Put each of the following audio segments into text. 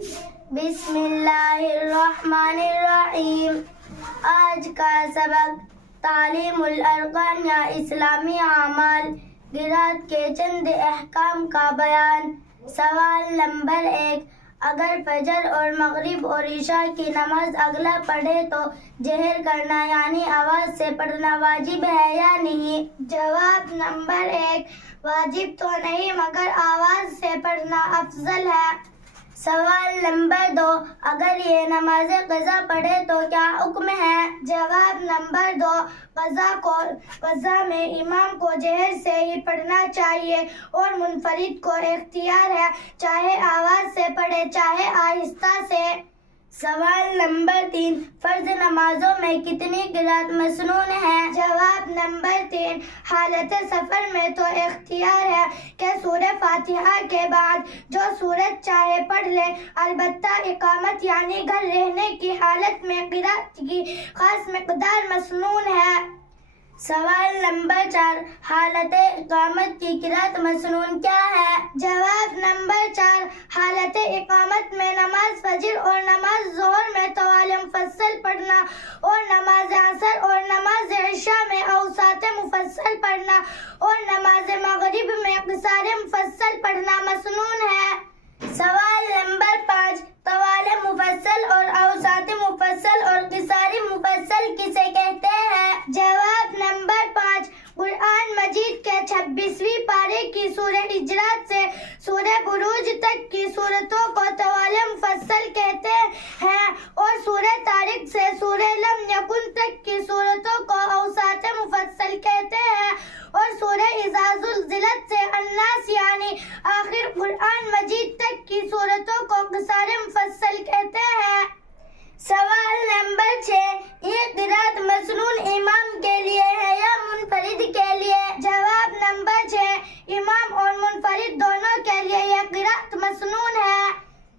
بسم اللہ الرحمن الرحیم۔ آج کا سبق تعلیم الارکان یا اسلامی اعمال قرات کے چند احکام کا بیان۔ سوال نمبر 1، اگر فجر اور مغرب اور عشاء کی نماز اگلا پڑھے تو جہر کرنا یعنی آواز سے پڑھنا واجب ہے یا نہیں؟ جواب نمبر 1، واجب تو نہیں مگر آواز سے پڑھنا افضل ہے۔ سوال نمبر 2، اگر یہ نماز قضا پڑھے تو کیا حکم ہے؟ جواب نمبر 2، قضا میں امام کو جہر سے ہی پڑھنا چاہیے اور منفرد کو اختیار ہے، چاہے آواز سے پڑھے چاہے آہستہ سے۔ سوال نمبر 3، فرض نمازوں میں کتنی قرات مسنون ہے؟ جواب نمبر 3، حالت سفر میں تو اختیار ہے کہ سورہ فاتحہ کے بعد جو سورت چاہے پڑھ لے، البتہ اقامت یعنی گھر رہنے کی حالت میں قرات کی خاص مقدار مسنون ہے۔ سوال نمبر 4، حالت اقامت کی قرات مسنون کیا ہے؟ جواب نمبر 4، حالت اقامت میں نماز فجر اور نماز ظہر میں طوال مفصل پڑھنا اور نماز عصر اور نماز عشاء میں اوساط مفصل پڑھنا اور نماز مغرب میں قصار مفصل پڑھنا مسنون ہے۔ سوال نمبر 5، طوال مفصل اور اوساط مفصل اور قصار مفصل کسے کہتے ہیں؟ جواب نمبر 5، قرآن مجید کے 26ویں پارے کی سورہ حجرات سے سورہ بروج تک کی سورتوں کو طوال مفصل کہتے ہیں اور سورہ طارق سے سورہ لم یکن تک کی سورتوں کو اوساط مفصل کہتے ہیں اور سورہ اذا زلزلت سے الناس یعنی آخر قرآن مجید تک کی سورتوں کو قصار مفصل کہتے ہیں۔ سوال نمبر 6، یہ قرات مسنون امام کے لیے ہے یا منفرد کے لیے؟ جواب نمبر 6، امام اور منفرد دونوں کے لیے یہ قرات مسنون ہے۔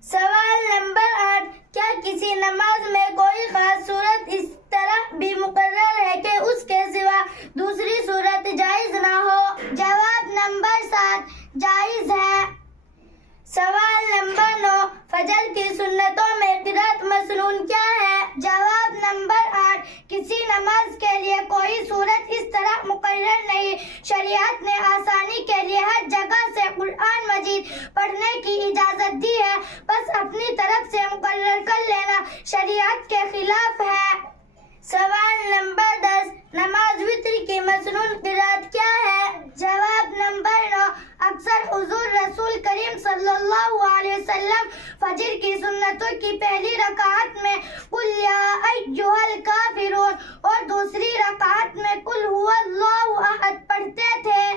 سوال نمبر 8، کیا کسی نماز میں کوئی خاص صورت اس طرح بھی مقرر ہے کہ اس کے سوا دوسری صورت جائز نہ ہو؟ جواب نمبر 7، جائز ہے۔ سوال نمبر 9، فجر کی سنتوں میں قرات مسنون کیا ہے؟ جواب نمبر 8، کسی نماز کے لیے کوئی صورت اس طرح مقرر نہیں، شریعت نے آسانی کے لیے ہر جگہ سے قرآن مجید پڑھنے کی اجازت دی ہے، بس اپنی طرف سے مقرر کر لینا شریعت کے خلاف ہے۔ سوال نمبر 10، نماز وتر کی مسنون قرات کیا ہے؟ جواب نمبر 9، اکثر حضور رسول کریم صلی اللہ علیہ وسلم فجر کی سنتوں کی پہلی رکعت میں قل یا ایھا الکافرون اور دوسری رکعت میں قل ھو اللہ احد پڑھتے تھے۔